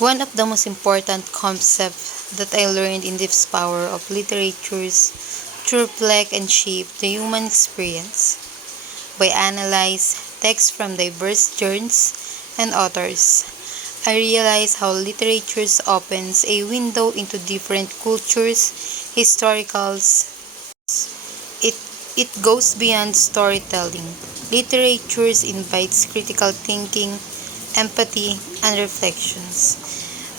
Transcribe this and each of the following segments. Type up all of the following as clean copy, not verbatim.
One of the most important concepts that I learned in this power of literatures to reflect and shape the human experience by analyze texts from diverse genres and authors. I realized how literature opens a window into different cultures, historicals. It it goes beyond storytelling. Literature invites critical thinking, empathy, and reflections.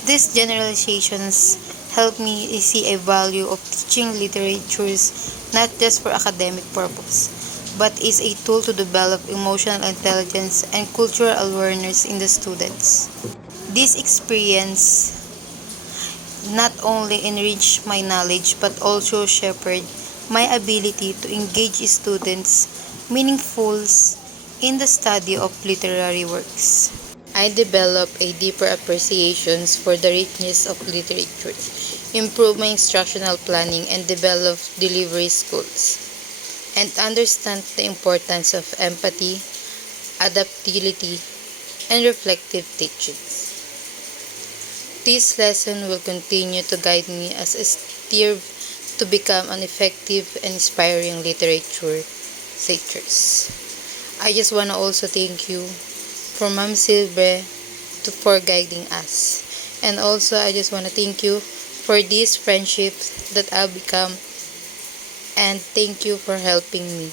These generalizations help me see a value of teaching literatures not just for academic purpose, but is a tool to develop emotional intelligence and cultural awareness in the students. This experience not only enriched my knowledge but also shepherded my ability to engage students meaningful in the study of literary works. I developed a deeper appreciation for the richness of literature, improved my instructional planning and developed delivery skills, and understand the importance of empathy, adaptability, and reflective teachings. This lesson will continue to guide me as I strive to become an effective and inspiring literature teachers. I just want to also thank you for Ma'am Silbre for guiding us. And also, I just want to thank you for these friendships that I've become and thank you for helping me.